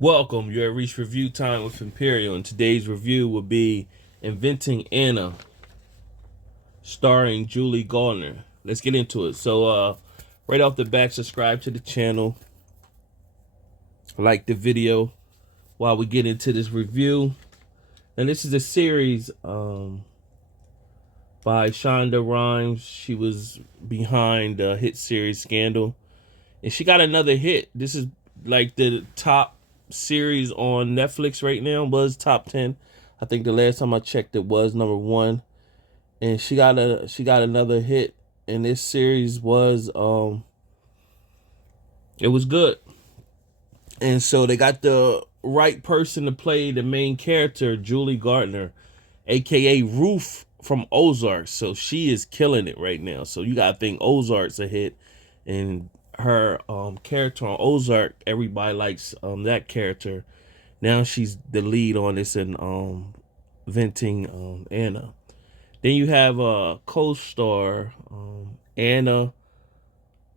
Welcome, you have reached review time with Imperial, and today's review will be Inventing Anna, starring Julie Gardner. Let's get into it. Right off the bat, subscribe to the channel, like the video while we get into this review. And this is a series by Shonda Rhimes. She was behind the hit series Scandal, and she got another hit. This is like the top series on Netflix right now. Was top 10. I think the last time I checked it was number 1. And she got another hit, and this series was it was good. And so they got the right person to play the main character, Julie Gardner, aka Ruth from Ozark. So she is killing it right now. So you gotta think Ozark's a hit, and her character on Ozark, everybody likes that character. Now she's the lead on this and Venting Anna. Then you have a co-star Anna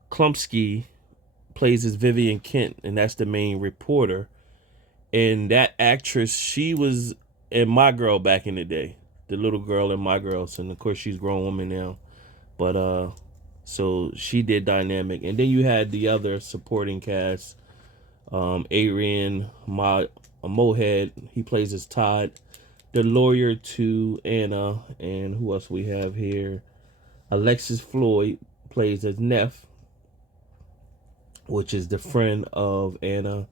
Klumsky plays as Vivian Kent, and that's the main reporter. And that actress, she was in My Girl back in the day, the little girl in My Girl. And of course, she's a grown woman now. But so she did Dynamic, and then you had the other supporting cast, Arian Mohead. He plays as Todd, the lawyer to Anna, and who else we have here? Alexis Floyd plays as Neff, which is the friend of Anna,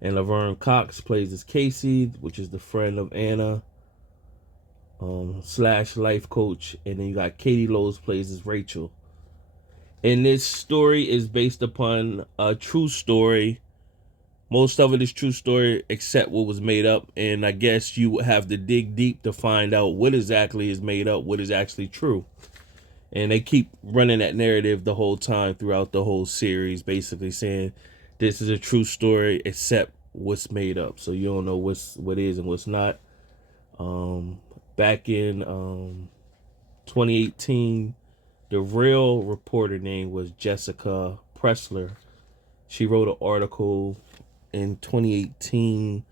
and Laverne Cox plays as Casey, which is the friend of Anna slash life coach, and then you got Katie Lowe's plays as Rachel. And this story is based upon a true story. Most of it is true story, except what was made up. And I guess you have to dig deep to find out what exactly is made up, what is actually true. And they keep running that narrative the whole time throughout the whole series, basically saying this is a true story, except what's made up. So you don't know what is and what's not. Back in 2018, the real reporter name was Jessica Pressler. She wrote an article in 2018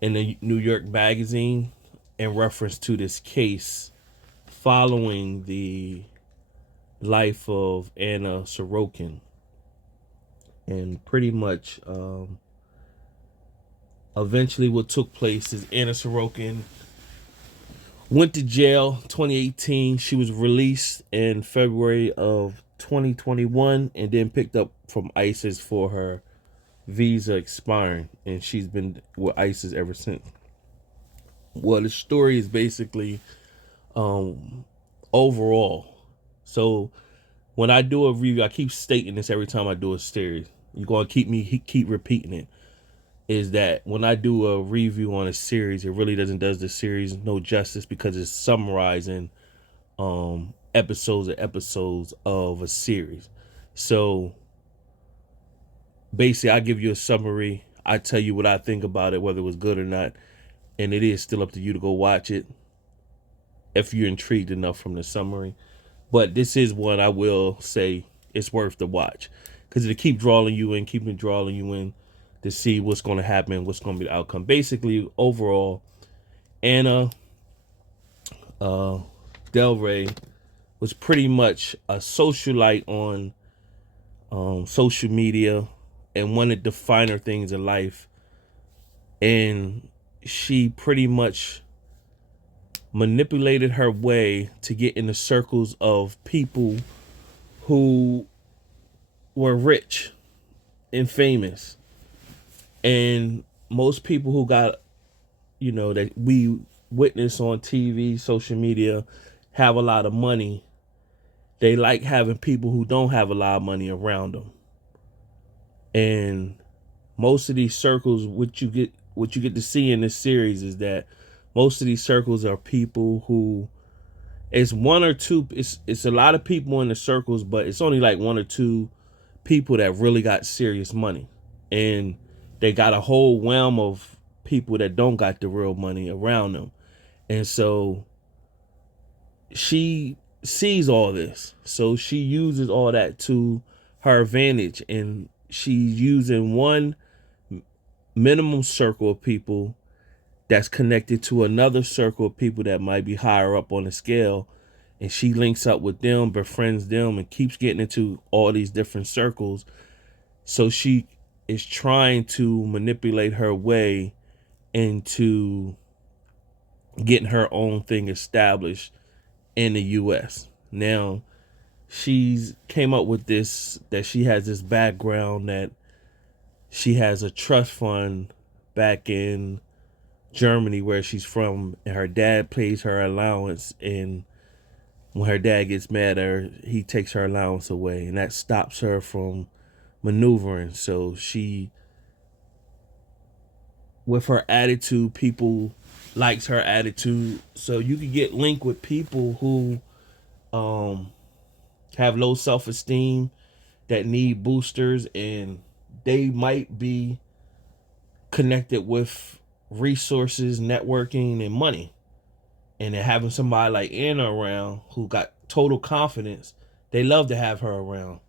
in the New York Magazine in reference to this case following the life of Anna Sorokin. And pretty much eventually what took place is Anna Sorokin went to jail 2018. She was released in February of 2021 and then picked up from ISIS for her visa expiring, and she's been with ISIS ever since. Well, the story is basically overall. So when I do a review, I keep stating this every time I do a series. You're gonna keep repeating it. Is that when I do a review on a series, it really does the series no justice because it's summarizing episodes of a series. So basically, I give you a summary. I tell you what I think about it, whether it was good or not, and it is still up to you to go watch it if you're intrigued enough from the summary. But this is one I will say it's worth the watch because it'll keep drawing you in, to see what's going to happen, what's going to be the outcome. Basically, overall, Anna Del Rey was pretty much a socialite on social media and wanted the finer things in life. And she pretty much manipulated her way to get in the circles of people who were rich and famous. And most people who got, that we witness on TV, social media, have a lot of money. They like having people who don't have a lot of money around them. And most of these circles, what you get to see in this series is that most of these circles are people who, it's one or two, it's a lot of people in the circles, but it's only like one or two people that really got serious money. And they got a whole realm of people that don't got the real money around them. And so she sees all this. So she uses all that to her advantage. And she's using one minimum circle of people that's connected to another circle of people that might be higher up on the scale, and she links up with them, befriends them, and keeps getting into all these different circles. So she is trying to manipulate her way into getting her own thing established in the US. Now, she's came up with this, that she has this background, that she has a trust fund back in Germany where she's from, and her dad pays her allowance, and when her dad gets mad at her, he takes her allowance away, and that stops her from maneuvering. So she, with her attitude, people likes her attitude. So you can get linked with people who um have low self-esteem, that need boosters, and they might be connected with resources, networking, and money. And then having somebody like Anna around who got total confidence, they love to have her around.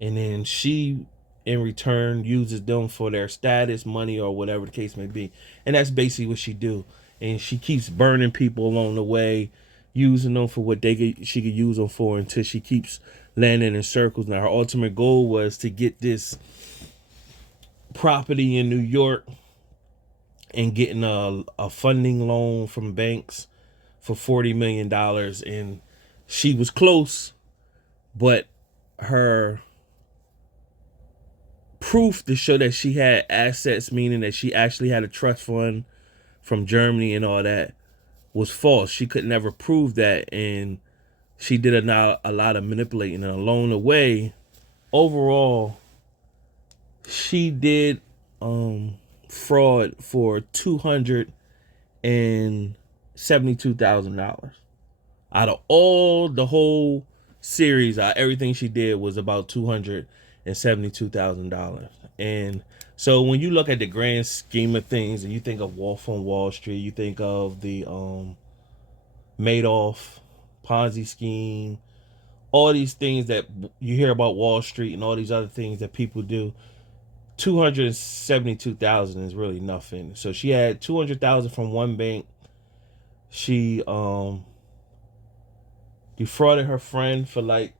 And then she, in return, uses them for their status, money, or whatever the case may be. And that's basically what she do. And she keeps burning people along the way, using them for what she could use them for, until she keeps landing in circles. Now, her ultimate goal was to get this property in New York and getting a funding loan from banks for $40 million. And she was close, but her proof to show that she had assets, meaning that she actually had a trust fund from Germany and all that, was false. She could never prove that, and she did a lot of manipulating. And along the way, overall, she did fraud for $272,000. Out of all the whole series, everything she did was about $272,000. And so when you look at the grand scheme of things, and you think of Wolf on Wall Street, you think of the Madoff Ponzi scheme, all these things that you hear about Wall Street, and all these other things that people do. 272,000 is really nothing. So she had 200,000 from one bank. She defrauded her friend for like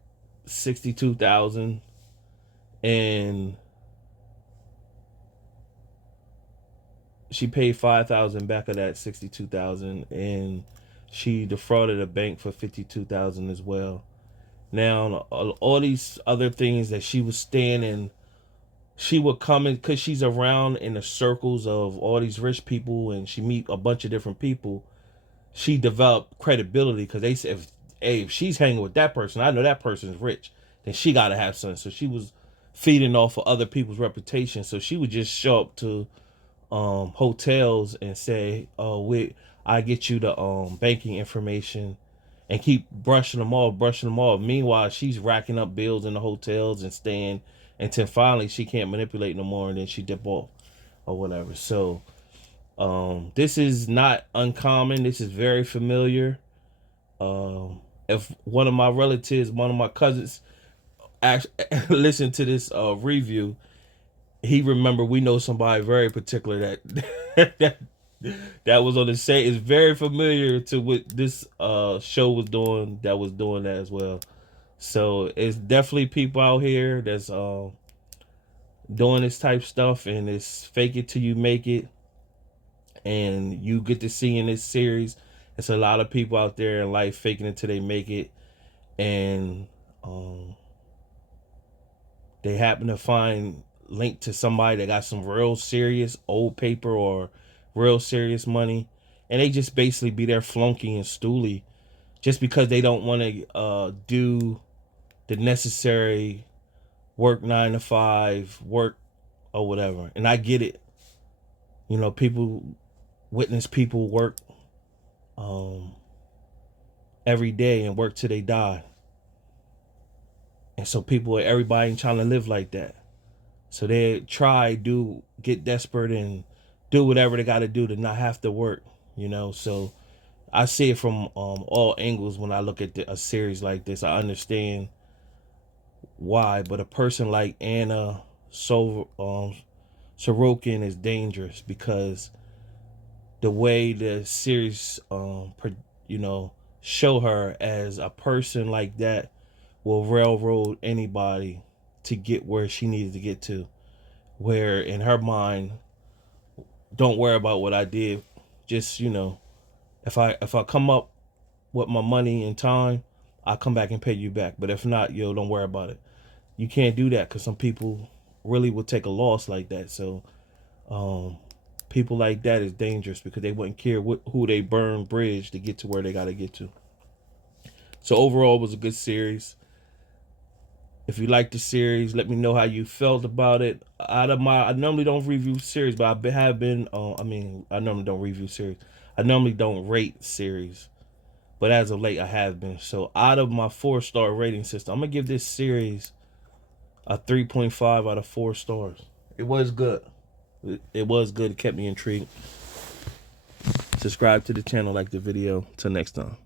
62,000, and she paid 5,000 back of that 62,000, and she defrauded a bank for 52,000 as well. Now, all these other things that she was staying in, she would come in because she's around in the circles of all these rich people, and she meet a bunch of different people. She developed credibility because they said, hey, if she's hanging with that person, I know that person's rich, then she got to have something. So she was feeding off of other people's reputation. So she would just show up to hotels and say, "Oh, wait, I get you the banking information," and keep brushing them off, brushing them off. Meanwhile, she's racking up bills in the hotels and staying until finally she can't manipulate no more, and then she dip off or whatever. So this is not uncommon. This is very familiar. If one of my relatives, one of my cousins, actually listened to this review, he remember we know somebody very particular that that was on the same. Is very familiar to what this show was doing. That was doing that as well. So it's definitely people out here that's doing this type stuff, and it's fake it till you make it. And you get to see in this series, it's a lot of people out there in life faking it till they make it, and they happen to find linked to somebody that got some real serious old paper or real serious money, and they just basically be there flunky and stooly just because they don't want to do the necessary work, 9 to 5 work or whatever. And I get it. You know, people witness people work every day and work till they die. And so everybody ain't trying to live like that. So they get desperate and do whatever they got to do to not have to work, you know. So I see it from all angles when I look at a series like this. I understand why, but a person like Anna Sorokin is dangerous because the way the series, you know, show her as a person like that will railroad anybody to get where she needed to get to. Where in her mind, don't worry about what I did. Just, you know, if I come up with my money and time, I'll come back and pay you back. But if not, yo, don't worry about it. You can't do that because some people really would take a loss like that. So um, people like that is dangerous because they wouldn't care who they burn bridge to get to where they got to get to. So overall, it was a good series. If you liked the series, let me know how you felt about it. I normally don't review series, but I have been. I normally don't review series. I normally don't rate series, but as of late, I have been. So out of my 4-star rating system, I'm gonna give this series a 3.5 out of 4 stars. It was good. It was good. It kept me intrigued. Subscribe to the channel, like the video. Till next time.